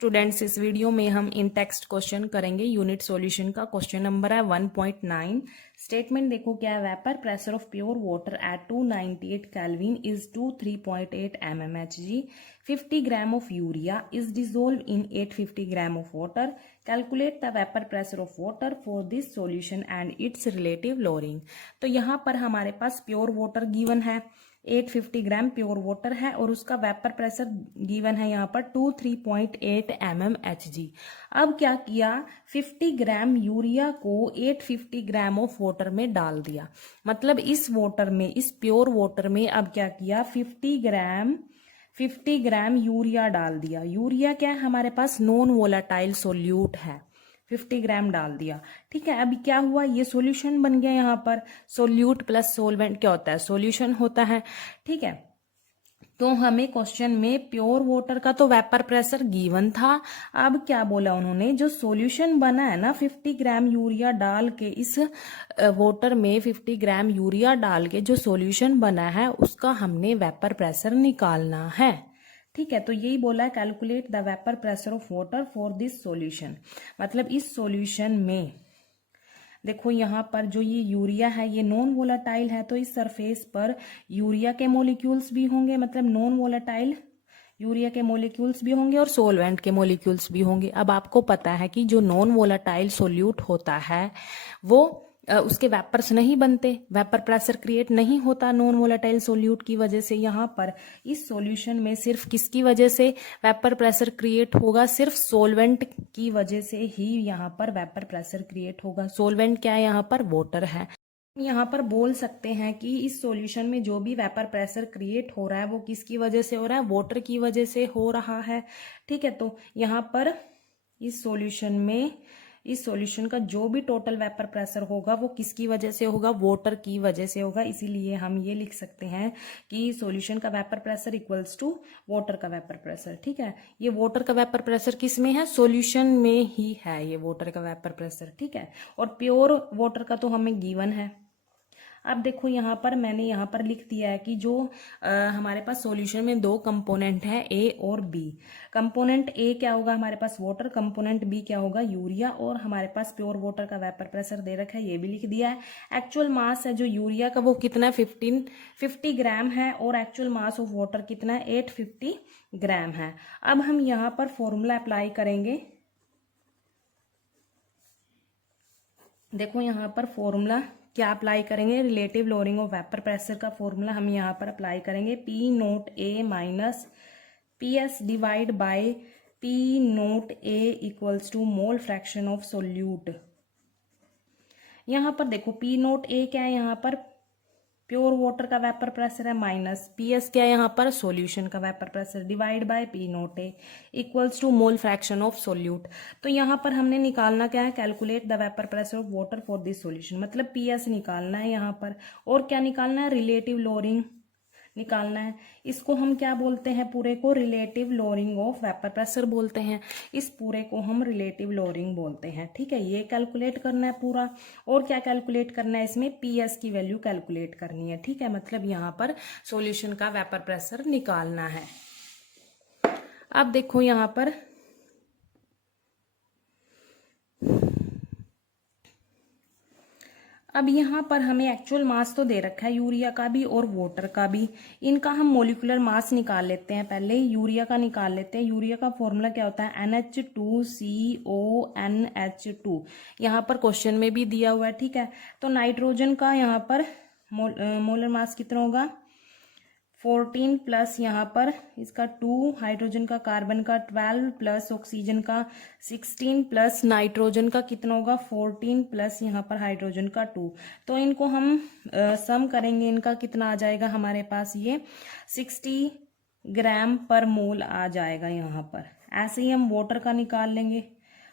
Students, इस video में हम इन टेक्स्ट क्वेश्चन करेंगे यूनिट सॉल्यूशन का। क्वेश्चन नंबर है 1.9। स्टेटमेंट देखो क्या है। Vapour pressure of pure water at 298 kelvin is 3.8 mmHg। 50 gram of urea is dissolve in 850 gram of water. Calculate the vapour pressure of water for this solution and it's relative lowering. तो यहाँ पर हमारे पास pure water given है, 850 ग्राम pure water है और उसका vapour pressure given है यहाँ पर 3.8 mmHg। अब क्या किया, 50 ग्राम यूरिया को 850 ग्राम ऑफ वाटर में डाल दिया। मतलब इस वाटर में, इस प्योर वाटर में अब क्या किया, 50 ग्राम यूरिया डाल दिया। यूरिया क्या है, हमारे पास नॉन वोलेटाइल सोल्यूट है। 50 ग्राम डाल दिया, ठीक है। अभी क्या हुआ, ये सॉल्यूशन बन गया। यहाँ पर सोल्यूट प्लस सोलवेंट क्या होता है, सॉल्यूशन होता है, ठीक है। तो हमें क्वेश्चन में प्योर वाटर का तो वेपर प्रेशर गिवन था। अब क्या बोला उन्होंने, जो सॉल्यूशन बना है ना 50 ग्राम यूरिया डाल के, इस वाटर में 50 ग्राम यूरिया डाल के जो सॉल्यूशन बना है उसका हमने वेपर प्रेशर निकालना है, ठीक है। तो यही बोला है, calculate the vapour pressure of water for this solution. मतलब इस सॉल्यूशन में देखो यहाँ पर जो ये यूरिया है ये नॉन वोलेटाइल है, तो इस सरफेस पर यूरिया के मॉलिक्यूल्स भी होंगे। मतलब नॉन वोलेटाइल यूरिया के मॉलिक्यूल्स भी होंगे और सोलवेंट के मॉलिक्यूल्स भी होंगे। अब आपको पता है कि जो नॉन वोलेटाइल सोल्यूट होता है वो उसके वेपर्स नहीं बनते, वेपर प्रेशर क्रिएट नहीं होता नॉन वोलेटाइल सोल्यूट की वजह से। यहाँ पर इस सॉल्यूशन में सिर्फ किसकी वजह से वेपर प्रेशर क्रिएट होगा, सिर्फ सोलवेंट की वजह से ही यहाँ पर वेपर प्रेशर क्रिएट होगा। सोलवेंट क्या है, यहाँ पर वाटर है। यहाँ पर बोल सकते हैं कि इस सॉल्यूशन में जो भी वेपर प्रेशर क्रिएट हो रहा है वो किसकी वजह से हो रहा है, वाटर की वजह से हो रहा है, ठीक है। तो यहाँ पर इस सॉल्यूशन में, इस सॉल्यूशन का जो भी टोटल वेपर प्रेशर होगा वो किसकी वजह से होगा, वाटर की वजह से होगा। इसीलिए हम ये लिख सकते हैं कि सॉल्यूशन का vapour pressure equals to water का वेपर प्रेशर, ठीक है। ये वाटर का वेपर प्रेशर किस में है, सॉल्यूशन में ही है ये वाटर का वेपर प्रेशर, ठीक है। और प्योर वाटर का तो हमें गिवन है। अब देखो यहाँ पर मैंने यहाँ पर लिख दिया है कि जो हमारे पास सॉल्यूशन में दो कंपोनेंट है, ए और बी। कंपोनेंट ए क्या होगा, हमारे पास वाटर, कंपोनेंट बी क्या होगा, यूरिया। और हमारे पास प्योर वाटर का वेपर प्रेशर दे रखा है, ये भी लिख दिया है। एक्चुअल मास है जो यूरिया का वो कितना है, 50 ग्राम है, और एक्चुअल मास ऑफ वाटर कितना है, 850 ग्राम है। अब हम यहाँ पर फॉर्मूला अप्लाई करेंगे। देखो यहाँ पर फॉर्मूला क्या अप्लाई करेंगे, relative lowering of vapour pressure का फॉर्मूला हम यहाँ पर अप्लाई करेंगे। P naught A minus P S divide by P naught A equals to mole fraction of solute. यहाँ पर देखो पी नोट ए क्या है, यहाँ पर प्योर वाटर का वेपर प्रेशर है, माइनस पी एस क्या है यहाँ पर, सॉल्यूशन का vapour pressure, divide by P naught A equals to mole fraction of solute. तो यहाँ पर हमने निकालना क्या है, calculate the vapour pressure of water for this solution. मतलब पी एस निकालना है यहाँ पर, और क्या निकालना है, रिलेटिव लोअरिंग निकालना है। इसको हम क्या बोलते हैं, पूरे को relative lowering of vapour pressure बोलते हैं। इस पूरे को हम रिलेटिव लोअरिंग बोलते हैं, ठीक है। ये कैलकुलेट करना है पूरा। और क्या कैलकुलेट करना है, इसमें पीएस की वैल्यू कैलकुलेट करनी है, ठीक है। मतलब यहाँ पर सॉल्यूशन का वेपर प्रेशर निकालना है। अब देखो यहाँ पर अब यहाँ पर हमें एक्चुअल मास तो दे रखा है यूरिया का भी और वाटर का भी। इनका हम मोलिकुलर मास निकाल लेते हैं। पहले यूरिया का निकाल लेते हैं। यूरिया का फॉर्मूला क्या होता है, NH2CONH2। यहाँ पर क्वेश्चन में भी दिया हुआ है, ठीक है। तो नाइट्रोजन का यहाँ पर मोलर मास कितना होगा, 14 प्लस यहाँ पर इसका 2, हाइड्रोजन का, कार्बन का 12 प्लस ऑक्सीजन का 16 प्लस नाइट्रोजन का कितना होगा, 14 प्लस यहाँ पर हाइड्रोजन का 2। तो इनको हम सम करेंगे, इनका कितना आ जाएगा हमारे पास, ये 60 ग्राम पर मोल आ जाएगा यहाँ पर। ऐसे ही हम वाटर का निकाल लेंगे।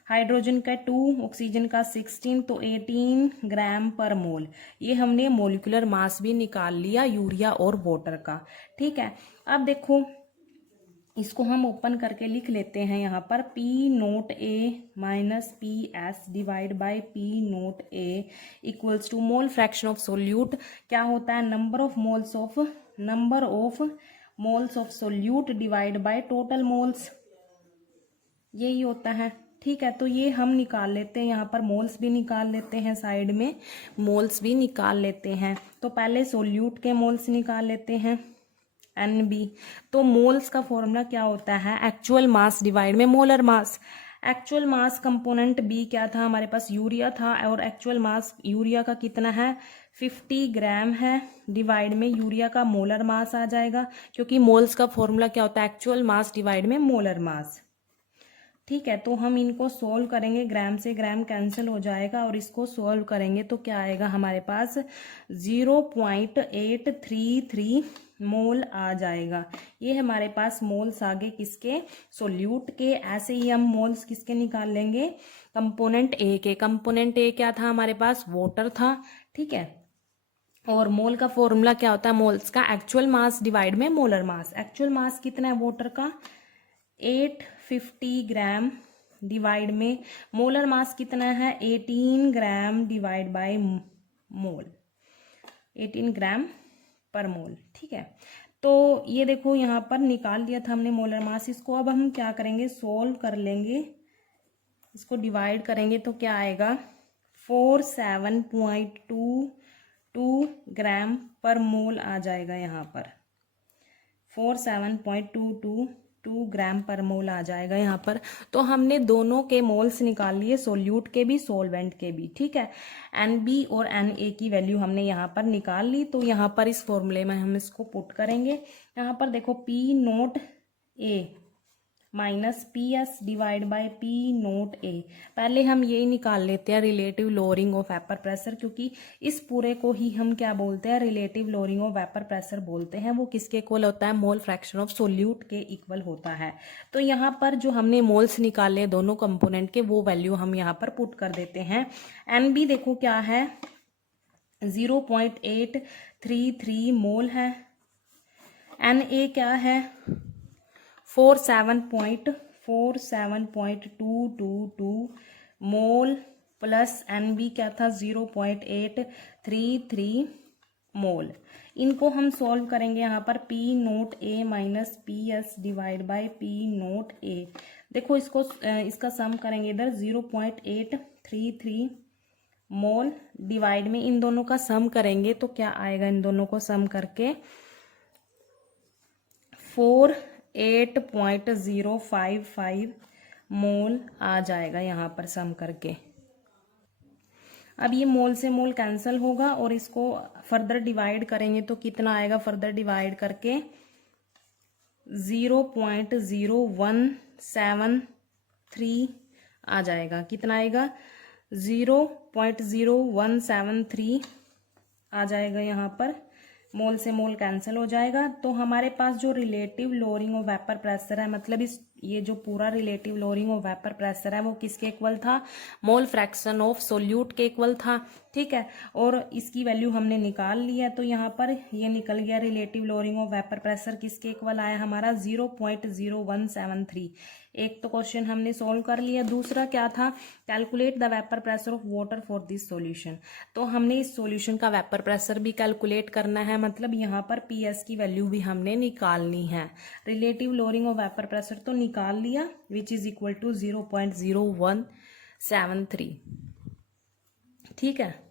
हाइड्रोजन का 2, ऑक्सीजन का 16, तो 18 ग्राम पर मोल। ये हमने मोलिकुलर मास भी निकाल लिया यूरिया और वाटर का, ठीक है। अब देखो इसको हम ओपन करके लिख लेते हैं यहाँ पर, P naught A minus P S divide by P naught A equals to mole fraction of solute. क्या होता है, number of moles of solute divide by total moles. यही होता है। ठीक है, तो ये हम निकाल लेते हैं, यहाँ पर मोल्स भी निकाल लेते हैं, साइड में मोल्स भी निकाल लेते हैं। तो पहले सोल्यूट के मोल्स निकाल लेते हैं, NB। तो मोल्स का फॉर्मूला क्या होता है, एक्चुअल मास डिवाइड में molar mass. Actual mass component B क्या था हमारे पास, यूरिया था, और एक्चुअल मास यूरिया का कितना है, 50 ग्राम है, डिवाइड में यूरिया का मोलर मास आ जाएगा, क्योंकि मोल्स का फॉर्मूला क्या होता है, एक्चुअल मास डिवाइड में मोलर मास। ठीक है, तो हम इनको सोल्व करेंगे, ग्राम से ग्राम कैंसिल हो जाएगा, और इसको सोल्व करेंगे तो क्या आएगा हमारे पास, 0.833 मोल आ जाएगा। ये हमारे पास मोल्स आगे किसके, सोल्यूट के। ऐसे ही हम मोल्स किसके निकाल लेंगे, कंपोनेंट A के। कंपोनेंट A क्या था हमारे पास, वाटर था। ठीक है, और मोल का फॉर्मूला क्या होता है, मोल्स का एक्चुअल मास डिवाइड में मोलर मास। एक्चुअल मास कितना है वाटर का, 850 ग्राम, डिवाइड में मोलर मास कितना है, 18 ग्राम डिवाइड बाय मोल, 18 ग्राम पर मोल। ठीक है, तो ये देखो यहाँ पर निकाल दिया था हमने मोलर मास। इसको अब हम क्या करेंगे, सोल्व कर लेंगे, इसको डिवाइड करेंगे तो क्या आएगा, 47.22 ग्राम पर मोल आ जाएगा। यहाँ पर 47.22 ग्राम पर मोल आ जाएगा यहाँ पर। तो हमने दोनों के मोल्स निकाल लिए, सोल्यूट के भी सोलवेंट के भी। ठीक है, NB और NA की वैल्यू हमने यहाँ पर निकाल ली। तो यहाँ पर इस फॉर्मूले में हम इसको पुट करेंगे। यहाँ पर देखो P0A minus PS divide by P0A। पहले हम यही निकाल लेते हैं, relative lowering of vapour pressure, क्योंकि इस पूरे को ही हम क्या बोलते हैं, relative lowering of vapour pressure बोलते हैं। वो किसके इक्वल होता है, मोल फ्रैक्शन ऑफ सोल्यूट के इक्वल होता है। तो यहाँ पर जो हमने मोल्स निकाले दोनों कंपोनेंट के, वो वैल्यू हम यहाँ पर पुट कर देते हैं। NB देखो क्या है, 0.833 मोल है। NA क्या है, 47.222 मोल, प्लस NB क्या था, 0.833 मोल। इनको हम सॉल्व करेंगे यहाँ पर, P0A minus PS divide by P0A। देखो इसको इसका सम करेंगे इधर, 0.833 मोल डिवाइड में इन दोनों का सम करेंगे तो क्या आएगा, इन दोनों को सम करके 48.055 मोल आ जाएगा यहाँ पर सम करके। अब ये मोल से मोल कैंसिल होगा, और इसको फर्दर डिवाइड करेंगे तो कितना आएगा, फर्दर डिवाइड करके 0.0173 आ जाएगा। कितना आएगा, 0.0173 आ जाएगा यहाँ पर। मोल से मोल कैंसिल हो जाएगा। तो हमारे पास जो relative lowering of vapour pressure है, मतलब ये जो पूरा relative lowering of vapour pressure है वो किसके इक्वल था, मोल फ्रैक्शन ऑफ सोल्यूट के इक्वल था। ठीक है, और इसकी वैल्यू हमने निकाल ली है। तो यहाँ पर ये निकल गया, relative lowering of vapour pressure किसके इक्वल आया हमारा, 0.0173। एक तो क्वेश्चन हमने सोल्व कर लिया। दूसरा क्या था, calculate the vapour pressure of water for this solution. तो हमने इस सॉल्यूशन का वेपर प्रेशर भी कैलकुलेट करना है, मतलब यहाँ पर PS की वैल्यू भी हमने निकालनी है। Relative lowering of vapour pressure तो निकाल लिया, विच इज इक्वल टू 0.0173। ठीक है,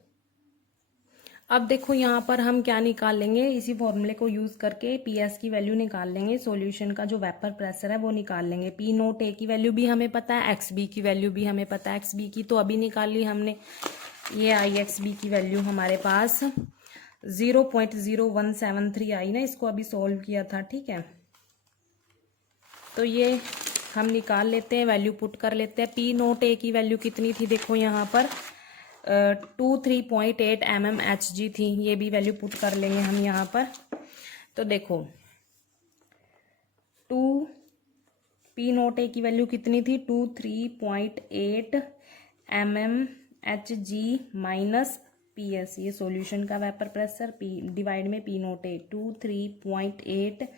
अब देखो यहाँ पर हम क्या निकाल लेंगे, इसी फॉर्मूले को यूज करके PS की वैल्यू निकाल लेंगे, सॉल्यूशन का जो वेपर प्रेशर है वो निकाल लेंगे। P0A की वैल्यू भी हमें पता है, XB की वैल्यू भी हमें पता है। XB की तो अभी निकाल ली हमने, ये आई XB की वैल्यू हमारे पास 0.0173 आई ना, इसको अभी सोल्व किया था। ठीक है, तो ये हम निकाल लेते हैं, वैल्यू पुट कर लेते हैं। P0A की वैल्यू कितनी थी, देखो यहाँ पर 23.8 mmHg थी, ये भी वैल्यू पुट कर लेंगे हम यहाँ पर। तो देखो P0A की वैल्यू कितनी थी, 23.8 mmHg माइनस PS, ये सॉल्यूशन का वेपर प्रेशर, P डिवाइड में P0A, 23.8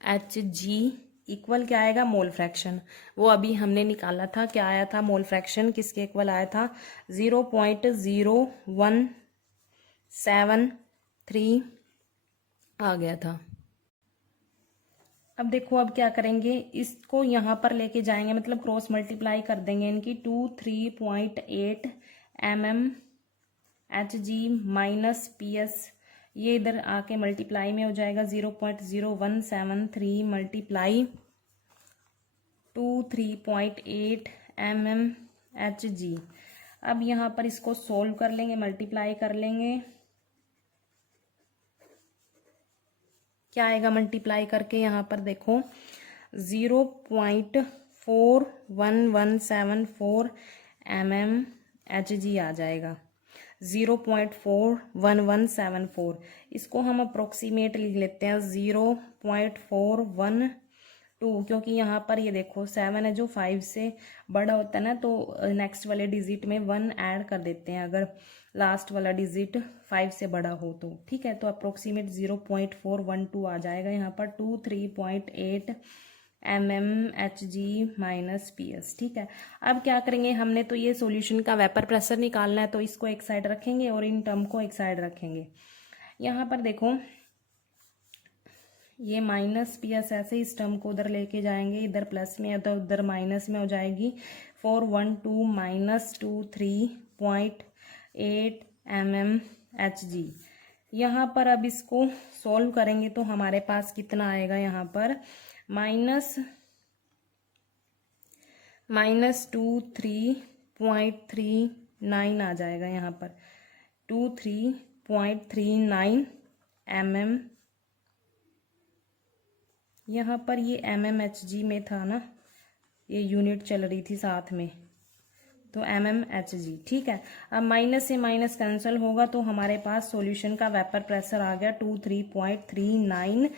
mmHg इक्वल क्या आएगा, मोल फ्रैक्शन। वो अभी हमने निकाला था, क्या आया था, मोल फ्रैक्शन किसके इक्वल आया था, 0.0173 आ गया था। अब देखो अब क्या करेंगे, इसको यहाँ पर लेके जाएंगे, मतलब क्रॉस मल्टीप्लाई कर देंगे इनकी। 23.8 mmHg माइनस PS, ये इधर आके मल्टीप्लाई में हो जाएगा 0.0173 मल्टीप्लाई 23.8 mmHg। अब यहाँ पर इसको सोल्व कर लेंगे, मल्टीप्लाई कर लेंगे, क्या आएगा मल्टीप्लाई करके, यहाँ पर देखो 0.41174 mmHg आ जाएगा, 0.41174। इसको हम अप्रोक्सीमेट लिख लेते हैं 0.412, क्योंकि यहाँ पर ये देखो 7 है जो 5 से बड़ा होता है ना, तो नेक्स्ट वाले डिजिट में 1 ऐड कर देते हैं अगर लास्ट वाला डिजिट 5 से बड़ा हो तो, ठीक है। तो अप्रोक्सीमेट 0.412 आ जाएगा यहाँ पर 23.8 mmHg माइनस PS, ठीक है। अब क्या करेंगे, हमने तो ये सॉल्यूशन का वेपर प्रेशर निकालना है, तो इसको एक साइड रखेंगे और इन टर्म को एक साइड रखेंगे। यहाँ पर देखो ये माइनस PS ऐसे इस टर्म को उधर लेके जाएंगे, इधर प्लस में है तो उधर माइनस में हो जाएगी। 412 माइनस 23.8 mmHg। यहाँ पर अब इसको सॉल्व करेंगे तो हमारे पास कितना आएगा, यहाँ पर माइनस 23.39 आ जाएगा, यहाँ पर 23.39 mm। यहाँ पर ये mmHg में था ना, ये यूनिट चल रही थी साथ में, तो mmHg, ठीक है। अब माइनस से माइनस कैंसिल होगा तो हमारे पास सॉल्यूशन का वेपर प्रेशर आ गया 23.39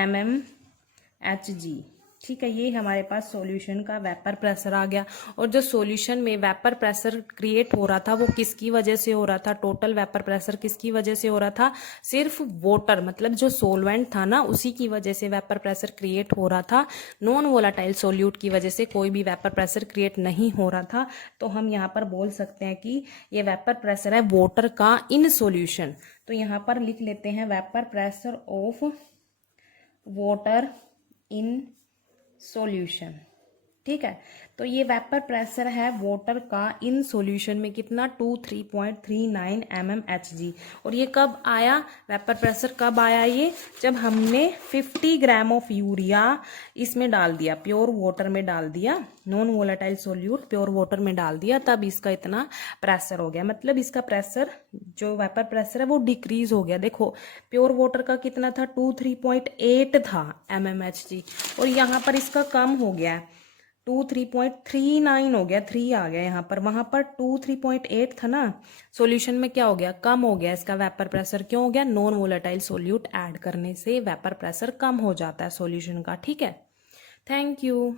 mmHg, ठीक है। ये हमारे पास सॉल्यूशन का वेपर प्रेशर आ गया। और जो सॉल्यूशन में वेपर प्रेशर क्रिएट हो रहा था वो किसकी वजह से हो रहा था, टोटल वेपर प्रेशर किसकी वजह से हो रहा था, सिर्फ वाटर मतलब जो सोलवेंट था ना उसी की वजह से वेपर प्रेशर क्रिएट हो रहा था। नॉन वोलाटाइल सोल्यूट की वजह से कोई भी वेपर प्रेशर क्रिएट नहीं हो रहा था। तो हम यहाँ पर बोल सकते हैं कि ये वेपर प्रेशर है वाटर का इन सोल्यूशन। तो यहाँ पर लिख लेते हैं vapour pressure of water in solution, ठीक है। तो ये वेपर प्रेशर है वाटर का इन सॉल्यूशन में कितना 23.39 mmHg। और ये कब आया, वेपर प्रेशर कब आया, ये जब हमने 50 ग्राम ऑफ यूरिया इसमें डाल दिया, प्योर वाटर में डाल दिया, non volatile solute pure water में डाल दिया, तब इसका इतना प्रेशर हो गया। मतलब इसका प्रेशर जो वेपर प्रेशर है वो डिक्रीज हो गया। देखो प्योर वाटर का कितना था 23.8 था mmHg, और यहाँ पर इसका कम हो गया 23.39 हो गया, 3 आ गया यहाँ पर, वहां पर 23.8 था ना। सॉल्यूशन में क्या हो गया, कम हो गया इसका वेपर प्रेशर। क्यों हो गया, नॉन वोलेटाइल सोल्यूट ऐड करने से वेपर प्रेशर कम हो जाता है सॉल्यूशन का, ठीक है। Thank you.